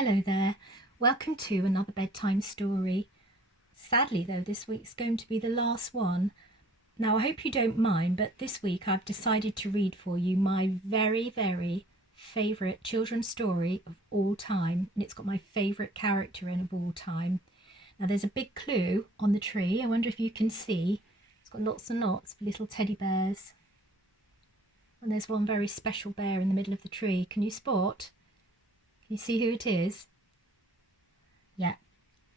Hello there, welcome to another bedtime story. Sadly though, this week's going to be the last one. Now I hope you don't mind, but this week I've decided to read for you my very favourite children's story of all time, and it's got my favourite character in of all time. Now there's a big clue on the tree. I wonder if you can see. It's got lots and lots of little teddy bears, and there's one very special bear in the middle of the tree. Can you spot? You see who it is? Yeah,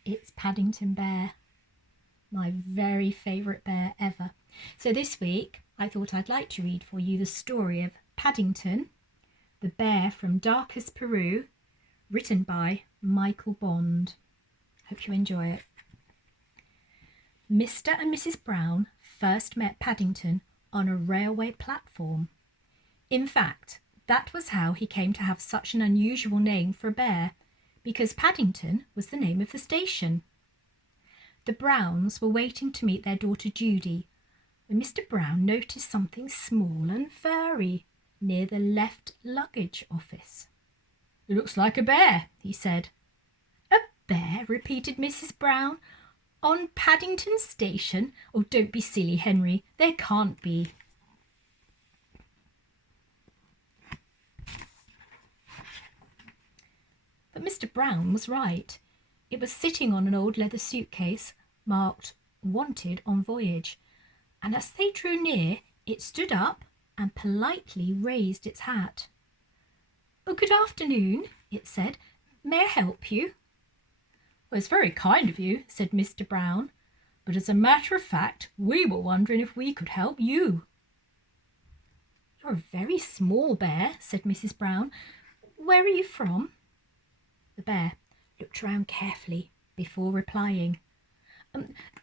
it's Paddington Bear, my very favourite bear ever. So this week I thought I'd like to read for you the story of Paddington, the bear from darkest Peru, written by Michael Bond. Hope you enjoy it. Mr. and Mrs. Brown first met Paddington on a railway platform. In fact, that was how he came to have such an unusual name for a bear, because Paddington was the name of the station. The Browns were waiting to meet their daughter Judy when Mr. Brown noticed something small and furry near the left luggage office. "It looks like a bear," he said. "A bear?" repeated Mrs. Brown. "On Paddington Station? Oh, don't be silly, Henry. There can't be." But Mr. Brown was right. It was sitting on an old leather suitcase marked "Wanted on Voyage," and as they drew near it stood up and politely raised its hat. "Oh, good afternoon," it said. "May I help you?" "Well, it's very kind of you," said Mr. Brown, "but as a matter of fact we were wondering if we could help you." "You're a very small bear," said Mrs. Brown. "Where are you from?" The bear looked around carefully before replying.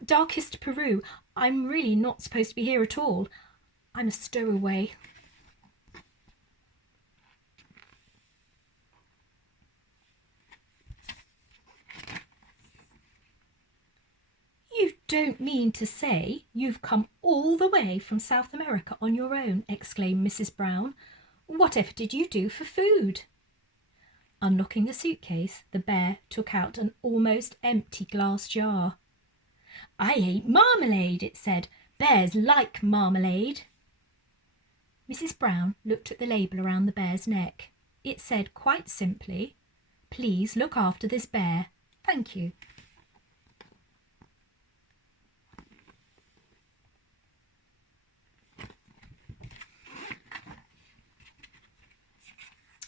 Darkest Peru. I'm really not supposed to be here at all. I'm a stowaway." "You don't mean to say you've come all the way from South America on your own?" exclaimed Mrs. Brown. "Whatever did you do for food?" Unlocking the suitcase, the bear took out an almost empty glass jar. "I ate marmalade," it said. "Bears like marmalade." Mrs. Brown looked at the label around the bear's neck. It said quite simply, "Please look after this bear. Thank you."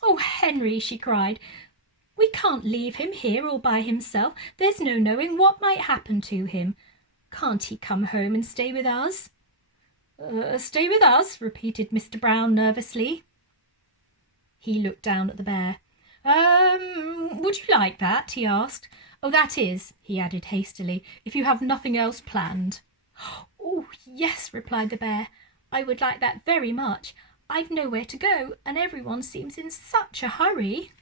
"Oh, Henry," she cried, "we can't leave him here all by himself. There's no knowing what might happen to him. Can't he come home and stay with us?" Stay with us?" repeated Mr. Brown nervously. He looked down at the bear. Would you like that?" he asked. "Oh, that is," he added hastily, "if you have nothing else planned." "Oh, yes," replied the bear. "I would like that very much. I've nowhere to go, and everyone seems in such a hurry."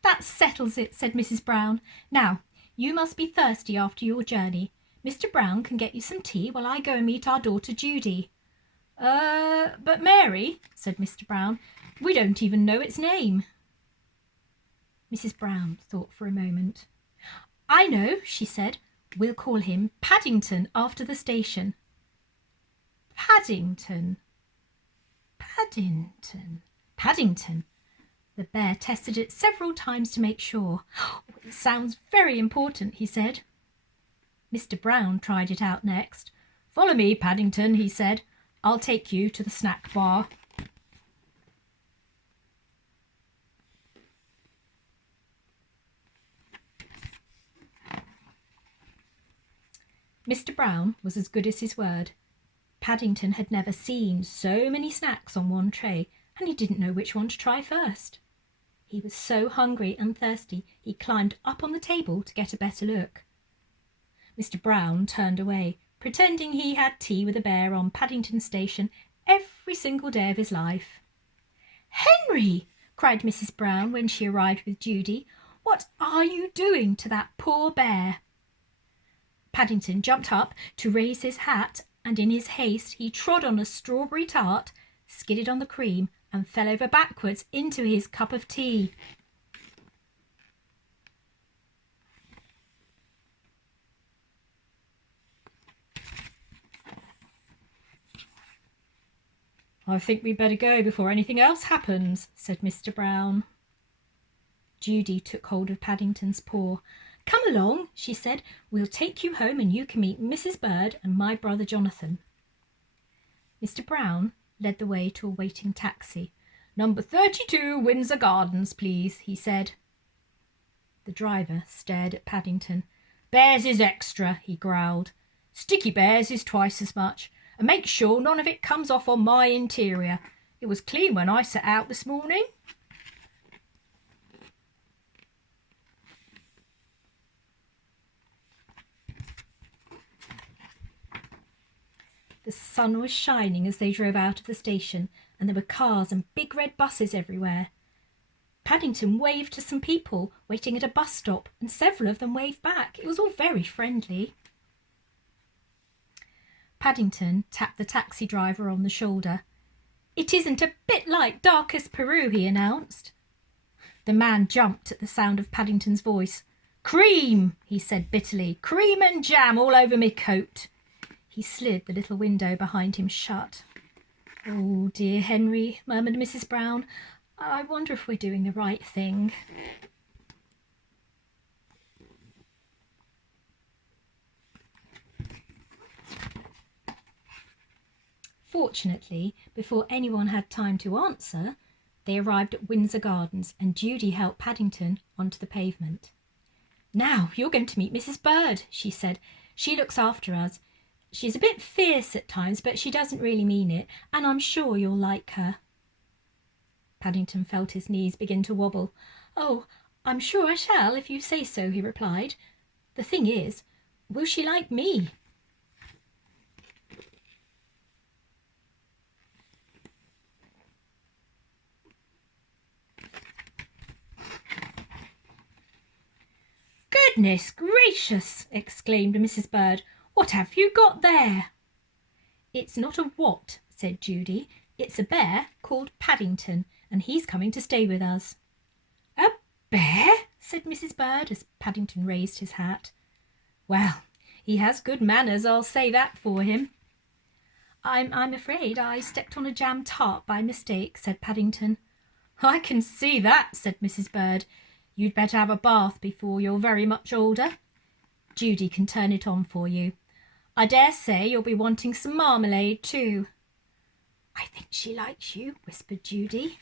"That settles it," said Mrs. Brown. "Now, you must be thirsty after your journey. Mr. Brown can get you some tea while I go and meet our daughter Judy." But Mary," said Mr. Brown, "we don't even know its name." Mrs. Brown thought for a moment. "I know," she said. "We'll call him Paddington after the station." Paddington. Paddington. Paddington. The bear tested it several times to make sure. "Oh, it sounds very important," he said. Mr. Brown tried it out next. "Follow me, Paddington," he said. "I'll take you to the snack bar." Mr. Brown was as good as his word. Paddington had never seen so many snacks on one tray, and he didn't know which one to try first. He was so hungry and thirsty he climbed up on the table to get a better look. Mr. Brown turned away, pretending he had tea with a bear on Paddington Station every single day of his life. "Henry!" cried Mrs. Brown when she arrived with Judy. "What are you doing to that poor bear?" Paddington jumped up to raise his hat, and in his haste he trod on a strawberry tart, skidded on the cream, and fell over backwards into his cup of tea. "I think we'd better go before anything else happens," said Mr. Brown. Judy took hold of Paddington's paw. "Come along," she said. "We'll take you home and you can meet Mrs. Bird and my brother Jonathan." Mr. Brown led the way to a waiting taxi. "Number 32 Windsor Gardens, please," he said. The driver stared at Paddington. "Bears is extra," he growled. "Sticky bears is twice as much. And make sure none of it comes off on my interior. It was clean when I set out this morning." The sun was shining as they drove out of the station, and there were cars and big red buses everywhere. Paddington waved to some people waiting at a bus stop, and several of them waved back. It was all very friendly. Paddington tapped the taxi driver on the shoulder. "It isn't a bit like darkest Peru," he announced. The man jumped at the sound of Paddington's voice. "Cream," he said bitterly. "Cream and jam all over me coat." He slid the little window behind him shut. "Oh, dear Henry," murmured Mrs. Brown. "I wonder if we're doing the right thing." Fortunately, before anyone had time to answer, they arrived at Windsor Gardens, and Judy helped Paddington onto the pavement. "Now, you're going to meet Mrs. Bird," she said. "She looks after us. She's a bit fierce at times, but she doesn't really mean it, and I'm sure you'll like her." Paddington felt his knees begin to wobble. "Oh, I'm sure I shall, if you say so," he replied. "The thing is, will she like me?" "Goodness gracious!" exclaimed Mrs. Bird. "What have you got there?" "It's not a what," said Judy. "It's a bear called Paddington, and he's coming to stay with us." "A bear?" said Mrs. Bird as Paddington raised his hat. "Well, he has good manners, I'll say that for him." I'm afraid I stepped on a jam tart by mistake," said Paddington. "I can see that," said Mrs. Bird. "You'd better have a bath before you're very much older. Judy can turn it on for you. I dare say you'll be wanting some marmalade too." "I think she likes you," whispered Judy.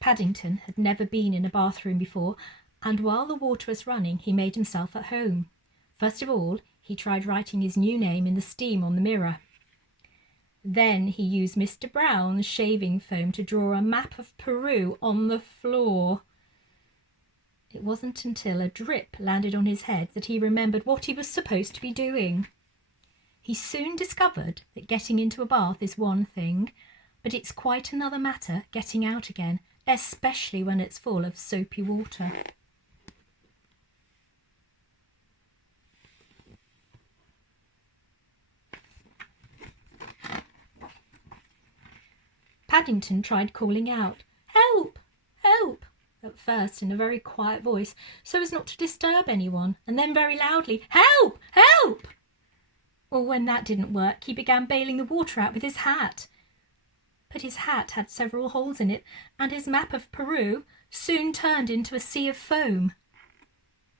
Paddington had never been in a bathroom before, and while the water was running he made himself at home. First of all, he tried writing his new name in the steam on the mirror. Then he used Mr. Brown's shaving foam to draw a map of Peru on the floor. It wasn't until a drip landed on his head that he remembered what he was supposed to be doing. He soon discovered that getting into a bath is one thing, but it's quite another matter getting out again, especially when it's full of soapy water. Paddington tried calling out, "Help! Help!" at first in a very quiet voice, so as not to disturb anyone, and then very loudly, "Help! Help!" Well, when that didn't work, he began bailing the water out with his hat. But his hat had several holes in it, and his map of Peru soon turned into a sea of foam.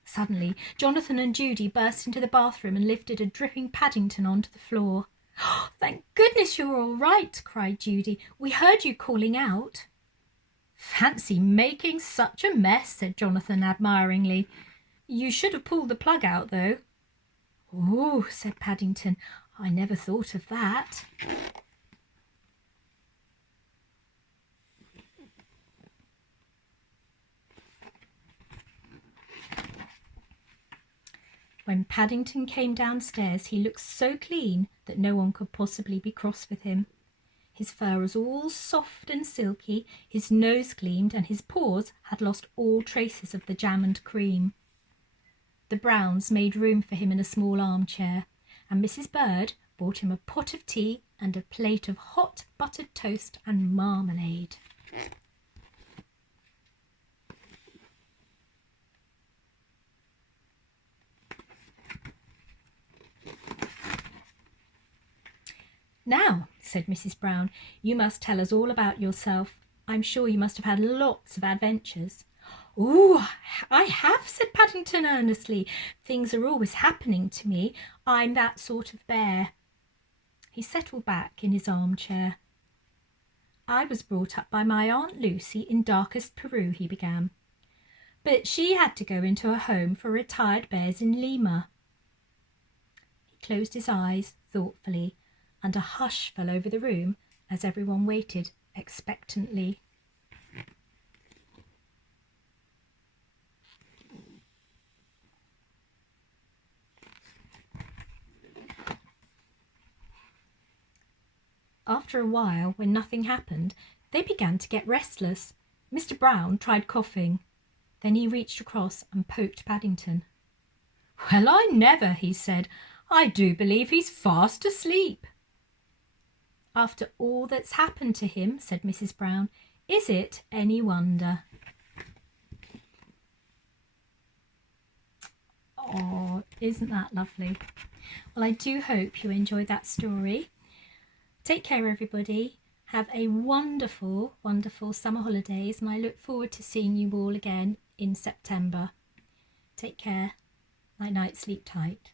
Suddenly, Jonathan and Judy burst into the bathroom and lifted a dripping Paddington onto the floor. "Oh, thank goodness you're all right," cried Judy. "We heard you calling out." "Fancy making such a mess," said Jonathan admiringly. "You should have pulled the plug out, though." "Oh," said Paddington, "I never thought of that." When Paddington came downstairs, he looked so clean that no one could possibly be cross with him. His fur was all soft and silky, his nose gleamed, and his paws had lost all traces of the jam and cream. The Browns made room for him in a small armchair, and Mrs. Bird brought him a pot of tea and a plate of hot buttered toast and marmalade. "Now," said Mrs. Brown, "you must tell us all about yourself. I'm sure you must have had lots of adventures." "Oh, I have," said Paddington earnestly. "Things are always happening to me. I'm that sort of bear." He settled back in his armchair. "I was brought up by my Aunt Lucy in darkest Peru," he began. "But she had to go into a home for retired bears in Lima." He closed his eyes thoughtfully, and a hush fell over the room as everyone waited expectantly. After a while, when nothing happened, they began to get restless. Mr. Brown tried coughing. Then he reached across and poked Paddington. "Well, I never," he said. "I do believe he's fast asleep." "After all that's happened to him," said Mrs. Brown, "is it any wonder?" Oh, isn't that lovely? Well, I do hope you enjoyed that story. Take care, everybody. Have a wonderful, wonderful summer holidays, and I look forward to seeing you all again in September. Take care. Night-night, sleep tight.